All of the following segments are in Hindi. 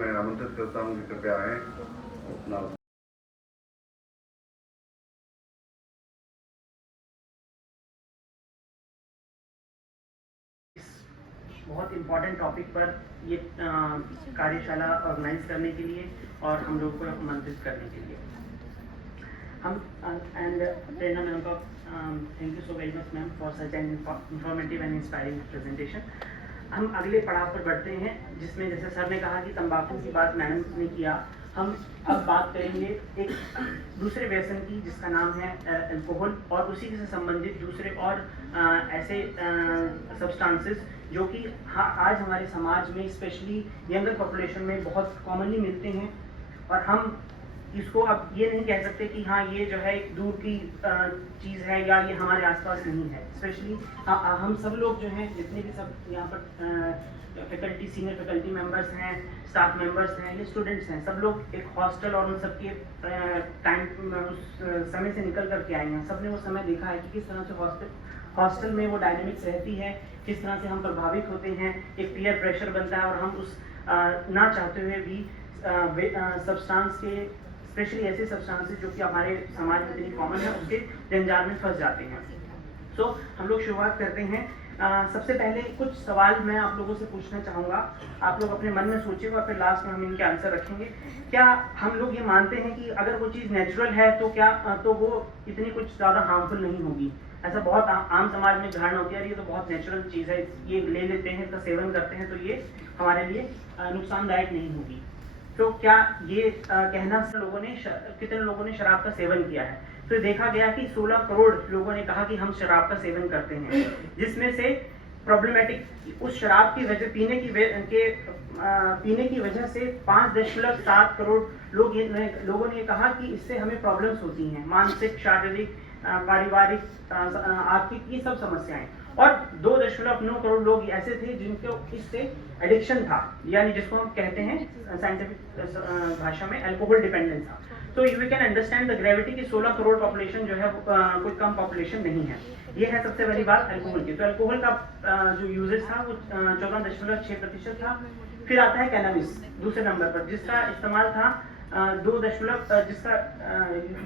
मैं आमंत्रित करता हूँ कि कृपया आएँ अपना बहुत इम्पोर्टेंट टॉपिक पर ये कार्यशाला ऑर्गेनाइज करने के लिए और हम लोग को आमंत्रित करने के लिए हम एंड प्रेरणा मैम का thank you so very much ma'am for such an informative and inspiring presentation. हम अगले पड़ाव पर बढ़ते हैं जिसमें जैसे सर ने कहा कि तंबाकू की बात मैडम ने किया, हम अब बात करेंगे एक दूसरे व्यसन की जिसका नाम है अल्कोहल और उसी से संबंधित दूसरे और ऐसे सब्सटेंसेस जो कि आज हमारे समाज में स्पेशली यंगर पॉपुलेशन में बहुत कॉमनली मिलते हैं और हम इसको अब ये नहीं कह सकते कि हाँ ये जो है एक दूर की चीज़ है या ये हमारे आसपास नहीं है। स्पेशली हम सब लोग जो हैं जितने भी सब यहाँ पर फैकल्टी सीनियर फैकल्टी मेंबर्स हैं, स्टाफ मेंबर्स हैं या स्टूडेंट्स हैं, सब लोग एक हॉस्टल और उन सब के टाइम उस समय से निकल करके आए हैं। सब ने वो समय देखा है कि किस तरह से हॉस्टल में वो डायनेमिक्स रहती है, किस तरह से हम प्रभावित होते हैं, एक पीयर प्रेशर बनता है और हम उस ना चाहते हुए भी सब्सटेंस के स्पेशली ऐसे सब्सटेंसेस जो कि हमारे समाज में इतनी कॉमन है उसके जंजाल में फंस जाते हैं। सो हम लोग शुरुआत करते हैं। सबसे पहले कुछ सवाल मैं आप लोगों से पूछना चाहूँगा, आप लोग अपने मन में सोचिएगा फिर लास्ट में हम इनके आंसर रखेंगे। क्या हम लोग ये मानते हैं कि अगर वो चीज़ नेचुरल है तो क्या तो वो इतनी कुछ ज़्यादा हार्मफुल नहीं होगी? ऐसा बहुत आम समाज में धारणा होती है ये तो बहुत नेचुरल चीज़ है, ये ले लेते हैं, इसका सेवन करते हैं तो ये हमारे लिए नुकसानदायक नहीं होगी। तो क्या ये कहना कितने लोगों ने शराब का सेवन किया है? तो देखा गया कि 16 करोड़ लोगों ने कहा कि हम शराब का सेवन करते हैं, जिसमें से प्रॉब्लमेटिक उस शराब की वजह पीने की वजह से 5.7 करोड़ लोगों ने कहा कि इससे हमें प्रॉब्लम्स होती हैं, मानसिक, शारीरिक, पारिवारिक, आर्थिक, ये सब समस्याएं। और 2.9 करोड़ लोग ऐसे थे जिनको इससे एडिक्शन था, यानी जिसको हम कहते हैं साइंटिफिक भाषा में अल्कोहल डिपेंडेंस था। तो you can understand the gravity की 16 करोड़ पॉपुलेशन जो है कोई कम पॉपुलेशन नहीं है। ये है सबसे बड़ी बात अल्कोहल की। तो अल्कोहल का जो यूजेज था वो 14.6% था। फिर आता है कैनबिस दूसरे नंबर पर, जिसका इस्तेमाल था जिसका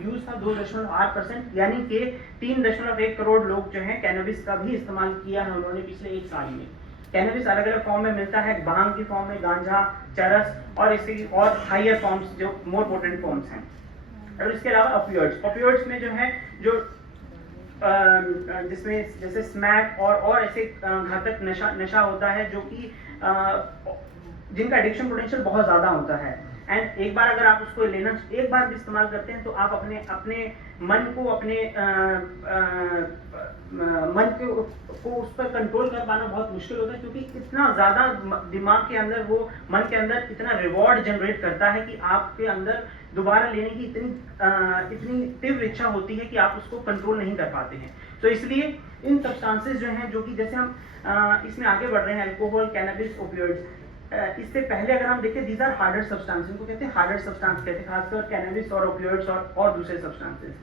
यूज था 2.8%, यानी कि 3.1 करोड़ लोग जो हैं कैनबिस का भी इस्तेमाल किया है उन्होंने पिछले एक साल में। कैनबिस अलग अलग फॉर्म में मिलता है, भांग की फॉर्म में, गांजा, चरस और इसकी और हायर फॉर्म्स जो मोर पोटेंट फॉर्म्स हैं। और इसके अलावा ओपियोइड्स में जो है जो जिसमें जैसे स्मैक और ऐसे घातक नशा होता है जो कि जिनका एडिक्शन पोटेंशियल बहुत ज्यादा होता है। एंड एक बार अगर आप उसको एक बार भी इस्तेमाल करते हैं तो आप अपने मन को उस पर कंट्रोल कर पाना बहुत मुश्किल होता है, क्योंकि इतना ज्यादा दिमाग के अंदर वो मन के अंदर इतना रिवॉर्ड जनरेट करता है कि आपके अंदर दोबारा लेने की इतनी तीव्र इच्छा होती है कि आप उसको कंट्रोल नहीं कर पाते हैं। तो इसलिए इन सब्सटेंसेस जो हैं, जो कि जैसे हम इसमें आगे बढ़ रहे हैं, अल्कोहल, कैनबिस, ओपियोइड्स, इससे पहले अगर हम देखें दीज आर हार्डर सब्सटेंस, इनको कहते हैं हार्डर सब्सटेंस कहते हैं, खासकर कैनबिस और ओपियोइड्स और दूसरे सब्सटेंसेस।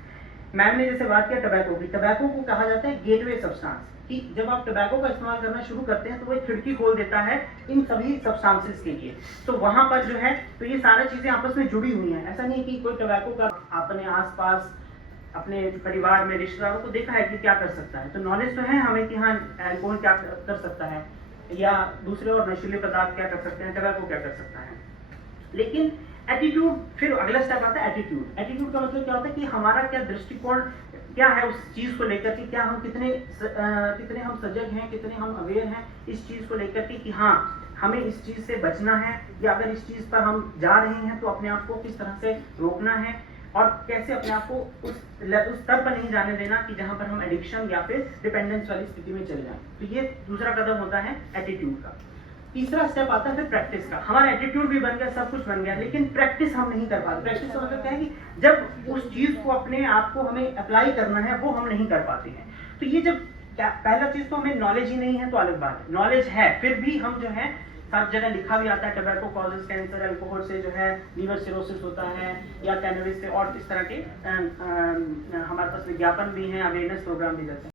मैम ने जैसे बात किया टबैको की, टबैको को कहा जाता है गेटवे सब्सटेंस, कि जब आप टबैको का इस्तेमाल करना शुरू करते हैं तो वो एक खिड़की खोल देता है इन सभी सब्सटेंसेस के लिए। तो वहां पर जो है तो ये सारी चीजें आपस में जुड़ी हुई हैं। ऐसा नहीं कि कोई टबैको का अपने आसपास अपने परिवार में रिश्तेदारों को देखा है कि क्या कर सकता है, तो नॉलेज तो है हमें कि हाँ अल्कोहल क्या कर सकता है या दूसरे और नशीले पदार्थ क्या कर सकते हैं, टबैको क्या कर सकता है। लेकिन एटीट्यूड, फिर अगला स्टेप आता है एटीट्यूड। एटीट्यूड का मतलब क्या होता है कि हमारा क्या दृष्टिकोण क्या है उस चीज को लेकर के, क्या हम कितने हम सजग हैं, कितने हम अवेयर हैं इस चीज को लेकर के कि हाँ हमें इस चीज से बचना है, या अगर इस चीज पर हम जा रहे हैं तो अपने आप को किस तरह से रोकना है और कैसे अपने आप को उस स्तर पर नहीं जाने देना कि जहां पर हम एडिक्शन या फिर डिपेंडेंस वाली स्थिति में चले जाएं। तो ये दूसरा कदम होता है एटीट्यूड का। तीसरा स्टेप आता है फिर प्रैक्टिस का। हमारा एटीट्यूड भी बन गया, सब कुछ बन गया, लेकिन प्रैक्टिस हम नहीं कर पाते। प्रैक्टिस का मतलब क्या है कि जब उस चीज को अपने आप को हमें अप्लाई करना है वो हम नहीं कर पाते हैं। तो ये जब पहला चीज तो हमें नॉलेज ही नहीं है तो अलग बात है, नॉलेज है फिर भी हम जो है सब जगह लिखा भी आता है टबैको कॉजेज कैंसर, अल्कोहल से जो है लीवर सिरोसिस होता है, या कैनबिस से, और इस तरह के हमारे पास विज्ञापन भी हैं, अवेयरनेस प्रोग्राम भी रहते हैं।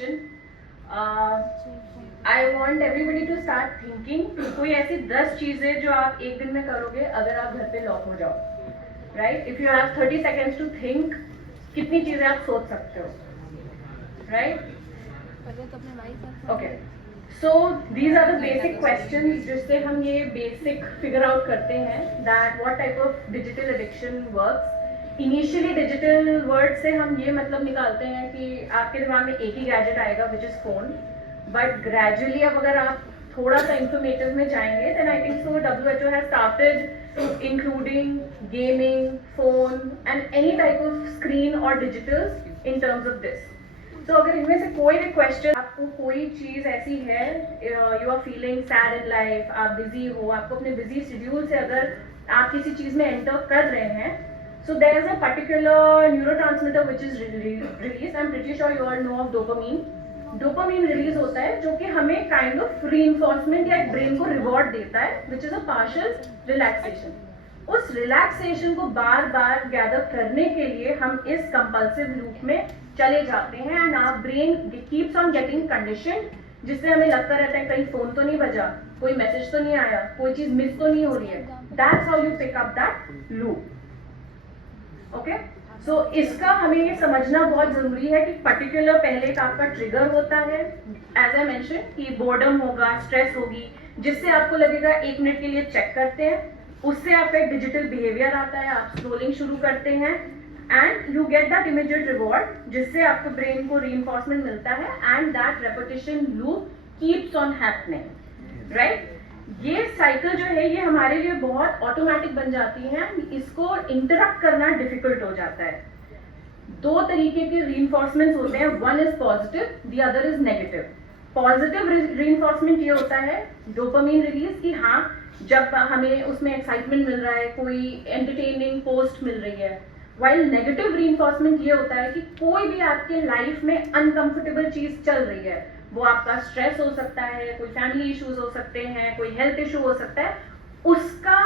I want everybody to start thinking कोई ऐसी 10 चीजें जो आप एक दिन में करोगे अगर आप घर पे लॉक हो जाओ, right? If you have 30 seconds to think, कितनी चीजें आप सोच सकते हो, right? Okay, so these are the basic questions जिससे हम ये बेसिक फिगर आउट करते हैं that what type of digital addiction works. Initially digital word से हम ये मतलब निकालते हैं कि आपके दिमाग में एक ही गैजेट आएगा which is phone, but gradually अब अगर आप थोड़ा सा इंफॉर्मेटिव में जाएंगे then I think so WHO has started including gaming, phone and any type of screen और digitals in terms of this. तो अगर इनमें से कोई भी क्वेश्चन, आपको कोई चीज ऐसी है, you are feeling sad in life, आप बिजी हो, आपको अपने बिजी शेड्यूल से अगर आप किसी चीज में एंटर कर रहे हैं, so there is a particular neurotransmitter which is released. I'm pretty sure you all know of dopamine. Dopamine release होता है जो कि हमें kind of reinforcement या ब्रेन को रिवॉर्ड देता है which is a partial relaxation. उस रिलैक्सेशन को बार बार गैदर करने के लिए हम इस कंपल्सिव लूप में चले जाते हैं and our brain keeps on getting condition, जिससे हमें लगता रहता है कहीं फोन तो नहीं बजा, कोई मैसेज तो नहीं आया, कोई चीज मिस तो नहीं हो रही है। That's how you pick up that loop. Okay, so इसका हमें ये समझना बहुत जरूरी है कि पर्टिकुलर पहले एक आपका ट्रिगर होता है, एज आई मेंशन कि बोर्डम होगा, स्ट्रेस होगी, जिससे आपको लगेगा 1 मिनट के लिए चेक करते हैं, उससे आपका एक डिजिटल बिहेवियर आता है, आप स्क्रोलिंग शुरू करते हैं and you get that immediate reward, जिससे आपको ब्रेन को रीइंफोर्समेंट मिलता है and that repetition loop keeps on happening, right? ये साइकिल जो है ये हमारे लिए बहुत ऑटोमेटिक बन जाती है, इसको इंटरप्ट करना डिफिकल्ट हो जाता है। 2 तरीके के रीइंफोर्समेंट्स होते हैं, one is positive, the other is negative. Positive reinforcement ये होता है डोपामिन रिलीज की, हाँ जब हमें उसमें एक्साइटमेंट मिल रहा है, कोई एंटरटेनिंग पोस्ट मिल रही है। वाइल नेगेटिव रीइंफोर्समेंट ये होता है कि कोई भी आपके लाइफ में अनकंफर्टेबल चीज चल रही है, वो आपका स्ट्रेस हो सकता है, कोई फैमिली इश्यूज हो सकते हैं, कोई हेल्थ इशू हो सकता है, उसका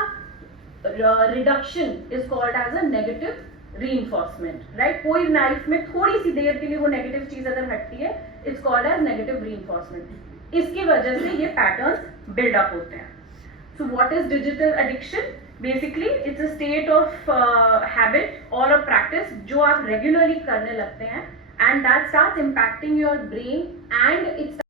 reduction is called as a negative reinforcement, right? कोई लाइफ में थोड़ी सी देर के लिए वो नेगेटिव चीज अगर हटती है, it's called as negative reinforcement. इसकी वजह से ये पैटर्न्स बिल्डअप होते हैं। So what is digital addiction? Basically it's a state of habit और अ प्रैक्टिस जो आप रेगुलरली करने लगते हैं and that starts impacting your brain and it